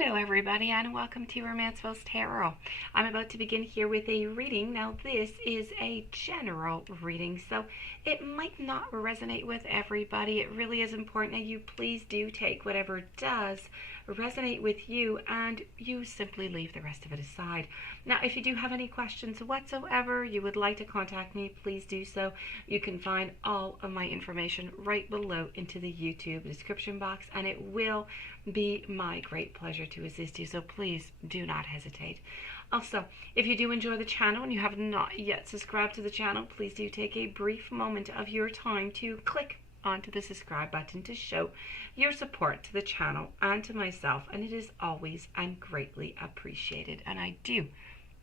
Hello everybody and welcome to Romanceville's Tarot. I'm about to begin here with a reading. Now this is a general reading, so it might not resonate with everybody. It really is important that you please do take whatever does resonate with you and you simply leave the rest of it aside. Now if you do have any questions whatsoever, you would like to contact me, please do so. You can find all of my information right below into the YouTube description box, and it will be my great pleasure to assist you, so please do not hesitate. Also, if you do enjoy the channel and you have not yet subscribed to the channel, please do take a brief moment of your time to click onto the subscribe button to show your support to the channel and to myself, and it is always and greatly appreciated, and I do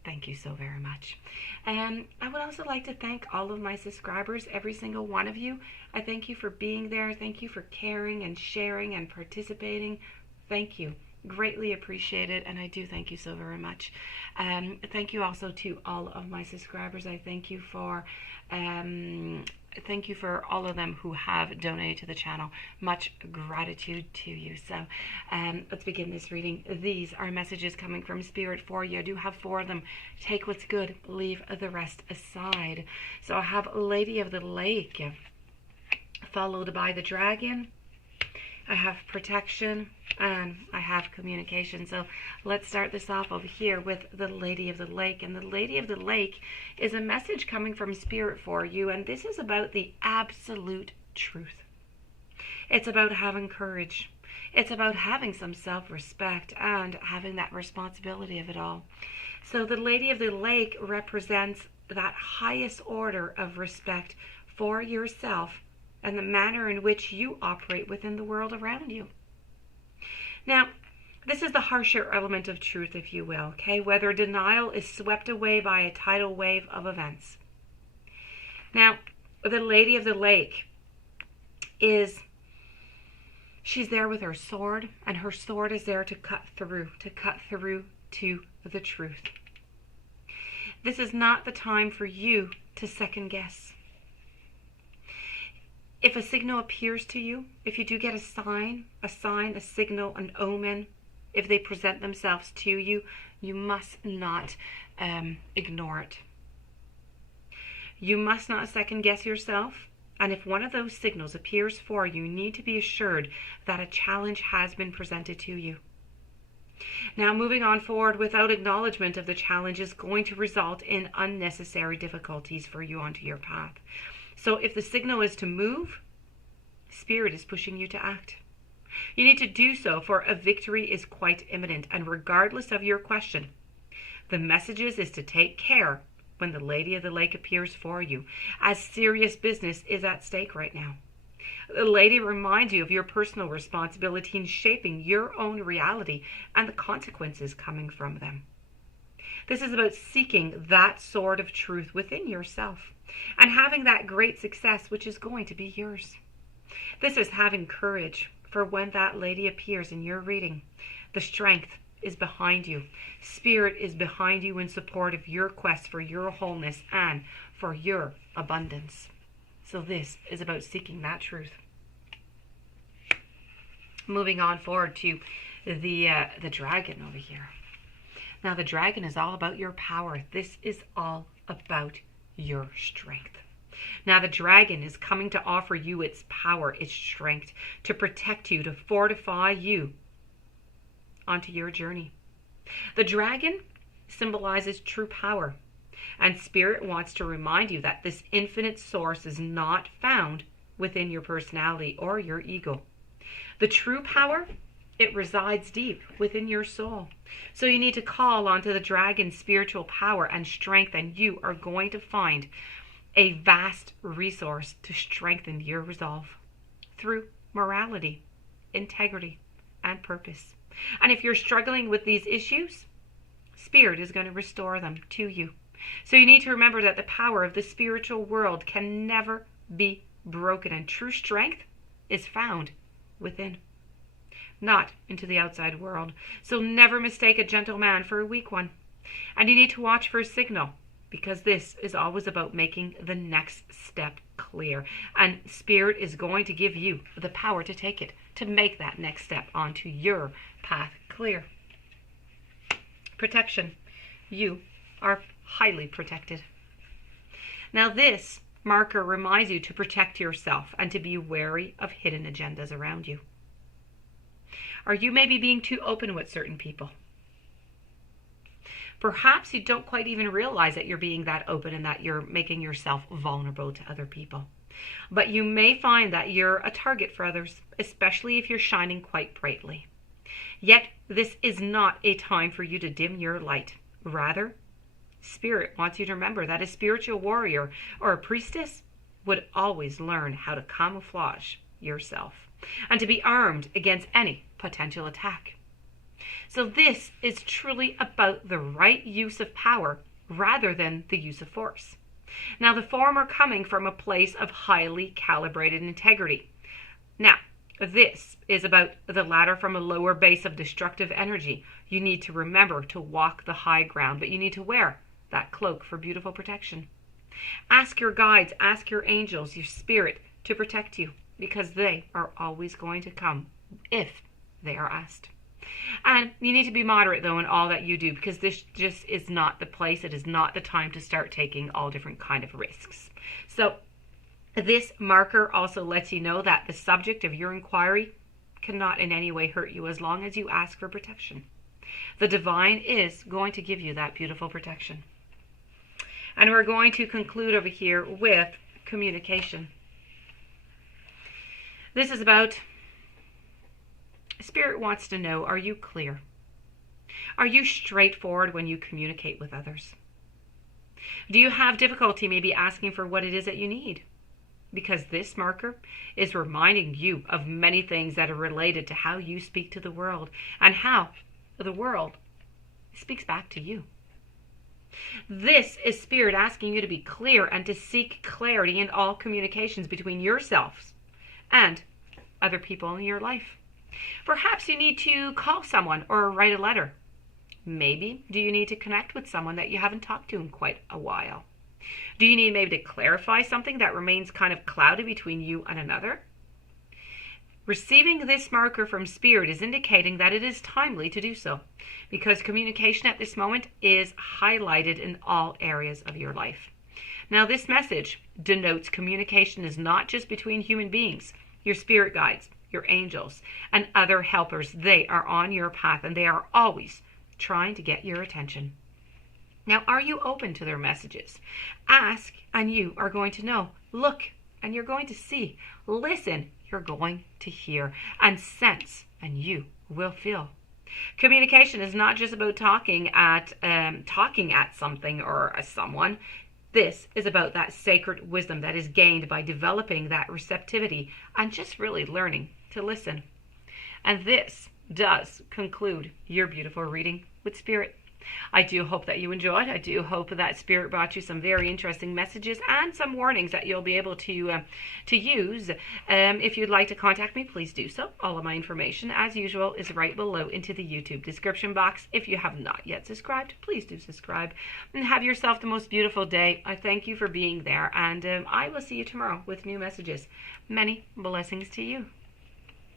thank you so very much. I would also like to thank all of my subscribers, every single one of you. I thank you for being there. Thank you for caring and sharing and participating. Thank you. Greatly appreciated, and I do thank you so very much. Thank you also to all of my subscribers. I thank you for all of them who have donated to the channel. Much gratitude to you. So let's begin this reading. These are messages coming from Spirit for you. I do have 4 of them. Take what's good, leave the rest aside. So I have Lady of the Lake, followed by the Dragon. I have Protection, and I have Communication. So let's start this off over here with the Lady of the Lake. And the Lady of the Lake is a message coming from Spirit for you, and this is about the absolute truth. It's about having courage. It's about having some self-respect and having that responsibility of it all. So the Lady of the Lake represents that highest order of respect for yourself and the manner in which you operate within the world around you. Now, this is the harsher element of truth, if you will, okay? Whether denial is swept away by a tidal wave of events. Now, the Lady of the Lake she's there with her sword, and her sword is there to cut through to the truth. This is not the time for you to second guess. If a signal appears to you, if you do get a sign, a signal, an omen, if they present themselves to you, you must not ignore it. You must not second guess yourself. And if one of those signals appears for you, you need to be assured that a challenge has been presented to you. Now, moving on forward without acknowledgement of the challenge is going to result in unnecessary difficulties for you onto your path. So if the signal is to move, Spirit is pushing you to act. You need to do so, for a victory is quite imminent. And regardless of your question, the messages is to take care when the Lady of the Lake appears for you, as serious business is at stake right now. The Lady reminds you of your personal responsibility in shaping your own reality and the consequences coming from them. This is about seeking that sword of truth within yourself and having that great success which is going to be yours. This is having courage, for when that lady appears in your reading, the strength is behind you. Spirit is behind you in support of your quest for your wholeness and for your abundance. So this is about seeking that truth. Moving on forward to the Dragon over here. Now the Dragon is all about your power. This is all about your strength. Now the Dragon is coming to offer you its power, its strength, to protect you, to fortify you onto your journey. The Dragon symbolizes true power, and Spirit wants to remind you that this infinite source is not found within your personality or your ego. The true power, it resides deep within your soul. So you need to call onto the Dragon's spiritual power and strength, and you are going to find a vast resource to strengthen your resolve through morality, integrity, and purpose. And if you're struggling with these issues, Spirit is going to restore them to you. So you need to remember that the power of the spiritual world can never be broken, and true strength is found within, not into the outside world. So never mistake a gentle man for a weak one. And you need to watch for a signal, because this is always about making the next step clear. And Spirit is going to give you the power to take it, to make that next step onto your path clear. Protection. You are highly protected. Now this marker reminds you to protect yourself and to be wary of hidden agendas around you. Are you maybe being too open with certain people? Perhaps you don't quite even realize that you're being that open and that you're making yourself vulnerable to other people. But you may find that you're a target for others, especially if you're shining quite brightly. Yet this is not a time for you to dim your light. Rather, Spirit wants you to remember that a spiritual warrior or a priestess would always learn how to camouflage yourself and to be armed against any potential attack. So this is truly about the right use of power rather than the use of force. Now the former coming from a place of highly calibrated integrity. Now, this is about the latter from a lower base of destructive energy. You need to remember to walk the high ground, but you need to wear that cloak for beautiful protection. Ask your guides, ask your angels, your spirit to protect you, because they are always going to come if they are asked. And you need to be moderate, though, in all that you do, because this just is not the place. It is not the time to start taking all different kind of risks. So this marker also lets you know that the subject of your inquiry cannot in any way hurt you as long as you ask for protection. The divine is going to give you that beautiful protection. And we're going to conclude over here with communication. This is about Spirit wants to know, are you clear? Are you straightforward when you communicate with others? Do you have difficulty maybe asking for what it is that you need? Because this marker is reminding you of many things that are related to how you speak to the world and how the world speaks back to you. This is Spirit asking you to be clear and to seek clarity in all communications between yourselves and other people in your life. Perhaps you need to call someone or write a letter. Maybe do you need to connect with someone that you haven't talked to in quite a while? Do you need maybe to clarify something that remains kind of cloudy between you and another? Receiving this marker from Spirit is indicating that it is timely to do so, because communication at this moment is highlighted in all areas of your life. Now, this message denotes communication is not just between human beings, your spirit guides, your angels, and other helpers. They are on your path, and they are always trying to get your attention. Now, are you open to their messages? Ask, and you are going to know. Look, and you're going to see. Listen, you're going to hear. And sense, and you will feel. Communication is not just about talking at something or someone. This is about that sacred wisdom that is gained by developing that receptivity and just really learning to listen. And this does conclude your beautiful reading with Spirit. I do hope that you enjoyed. I do hope that Spirit brought you some very interesting messages and some warnings that you'll be able to use. If you'd like to contact me, please do so. All of my information, as usual, is right below into the YouTube description box. If you have not yet subscribed, please do subscribe. And have yourself the most beautiful day. I thank you for being there, and I will see you tomorrow with new messages. Many blessings to you.